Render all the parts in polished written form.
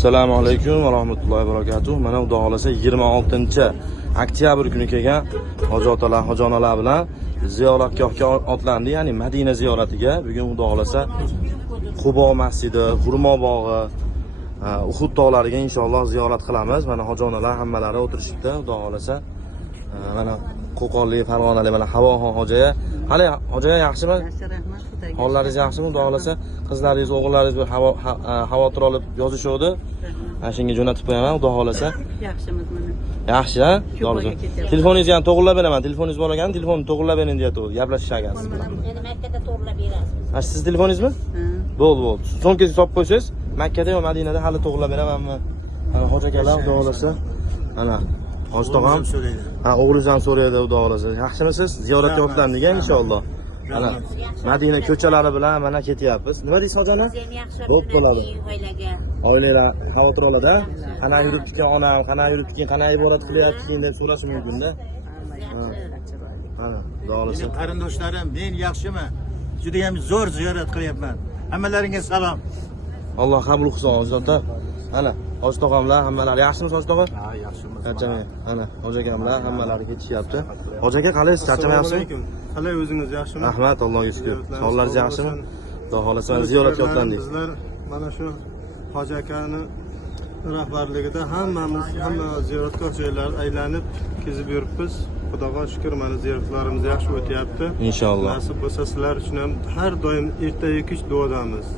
Assalomu alaykum va rahmatullohi va barakatuh. Mana xudo xolasa 26 oktyabr kuni kelgan hoji otalar, hoji onalar bilan ziyoratgohga otlandi, ya'ni Madina ziyoratiga. Bugun xudo xolasa Qubo masjidi, Xurmo bog'i, Uhud tog'lariga inshaalloh ziyorat qilamiz. Mana hoji onalar hammalari o'tirishibdi, xudo xolasa. Mana Qo'qonli, Farg'onali mana Havo hojiya. Hali hojiya yaxshimi? Yaxshi, rahmat. Hollaringiz yaxshimi? Xudo xolasa qizlaringiz, o'g'illaringiz bir xavotir olib yozishuvdi. Mana shunga jo'natib qo'yaman, xudo xolasa. Yaxshimiz mana. Yaxshi, ha? Telefoningizni ham to'g'irlab beraman. Telefoningiz bor ekan, telefonni to'g'irlab bering deyapti. Gaplashishgan siz bilan. Endi Makkada to'g'irlab berasiz. Ha, siz telefoningizmi? Bo'ldi. So'ngkesi solib qo'ysangiz, Makkada yo Madinada hali to'g'irlab beramanmi? Mana hoji akalar, xudo xolasa. Mana hoji tog'am. Ha, o'g'lingiz ham so'raydi, xudo xolasa. Yaxshimisiz? Ziyoratga otlandik inshaalloh. Mana Madina ko'chalari bilan mana ketyapmiz. Nima deysiz hojana? Bo'p bo'ladi. Oilalar xavotir oladi. Qanaqa yuribdi onam, qanaqa yuribdi, qanaqa iborat qilyapti deb so'rash mumkin-da. Mana, xudo xolasa. Qarindoshlarim, men yaxshimi? Juda ham zo'r ziyorat qilyapman. Hammalaringga salom. Alloh qabul qilsin, hoji ota. Mana hoji tog'amlar hammalari yaxshimisiz, hoji tog'a? Ha, yaxshimiz. Charchamang. Mana hoji akamlar hammalari ketishyapti. Hoji aka qalaysiz? Charchamayapsizmi? Qalay o'zingiz yaxshimi? Rahmat, Allohga shukr. Sog'ligingiz yaxshimi? Xudo xolasa ziyoratga otlandik. Bizlar mana shu hoji akani rahbarligida hamma ziyoratgoh joylarni aylanib kezib yuribmiz. Xudoga shukr, mana ziyoratlarimiz yaxshi o'tyapti. Inshaalloh. Nasib bo'lsa sizlar uchun ham har doim ertaga kech duodamiz.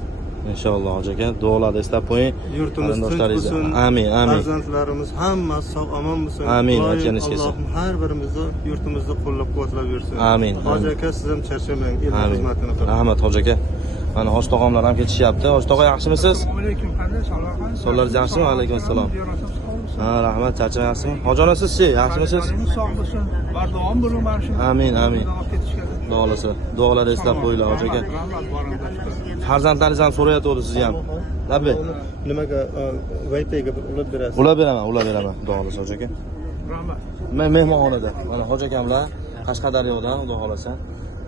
Inshaalloh hoji aka, duolarni eslab qo'ying. Yurtimiz tinch bo'lsin. Amin, amin. Farzandlarimiz hammasi sog' omon bo'lsin. Amin, aytganingiz kelsin. Alloh har birimizni yurtimizni qo'llab-quvvatlab bersin. Amin. Hoji aka, siz ham charchamang, el xizmatini qiling. Rahmat hoji aka. Mana hoji tog'amlar ham ketishyapti. Hoji tog'a yaxshimisiz? Alaykum, qanday sog'liq? Sonlaringiz yaxshimi? Alaykum assalom. Ha, rahmat, charchamayapsizmi? Hoji onasiz chi, yaxshimisiz? Sog' bo'lsin, bardavom bo'ling mana shu. Amin, amin. Xudo xolasa, duolarni eslab qo'yinglar hoji aka. Farzandlaringiz ham so'rayotgandi sizni ham. Labbi. Nimaga Wi-Fi'ga ulab berasiz? Ulab beraman, xudo xolasa hoji aka. Rahmat. Men mehmonxonada. Mana hoji akamlar Qashqadaryodan, xudo xolasa.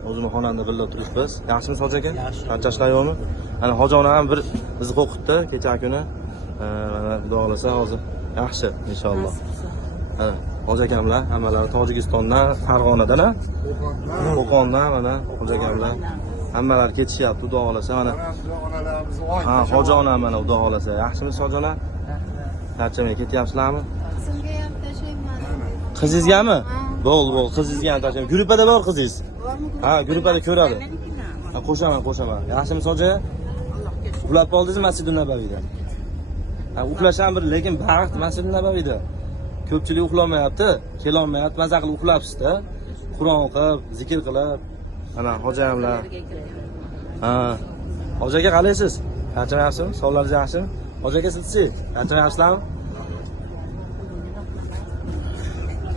O'zimiz xonanda birga turibmiz. Yaxshimisiz hoji aka? Qanchashlar yo'qmi? Mana hoji ona ham bir bizni qo'rqitdi kecha kuni. Mana xudo xolasa hozir yaxshi inshaalloh. Mana hoji akamlar hammalari Tojikistondan, Farg'onadan, Qo'qondan mana hoji akamlar hammalari ketishyapti, xudo xolasa. Mana ha, hoji ona mana xudo xolasa. Yaxshimisiz hoji ona? Charchamay ketyapsizlarmi? Qizimga ham tashlayman. Qizingizgami? Bo'ldi, qizingizga ham tashlayman. Gruppada bor qizingiz? Ha, gruppada ko'radi. Ha, qo'shaman. Yaxshimisiz hoji? Uxlab qoldingizmi Masjidun Nabaviyda? Ha, uxlash ham bir, lekin baxt Masjidun Nabaviyda. Ko'pchilik uxlamayapti, kelolmayapti, maza qilib uxlabsiz-da. Qur'on o'qib, zikr qilib. Mana hoji hamlar. Ha. Hoji aka qalaysiz? Charchamayapsizmi? Sog'ligingiz yaxshimi? Hoji aka siz-chi? Charchamayapsizlarmi?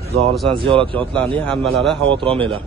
Xudo xolasa ziyoratga otlandik, hammalari xavotir olmanglar.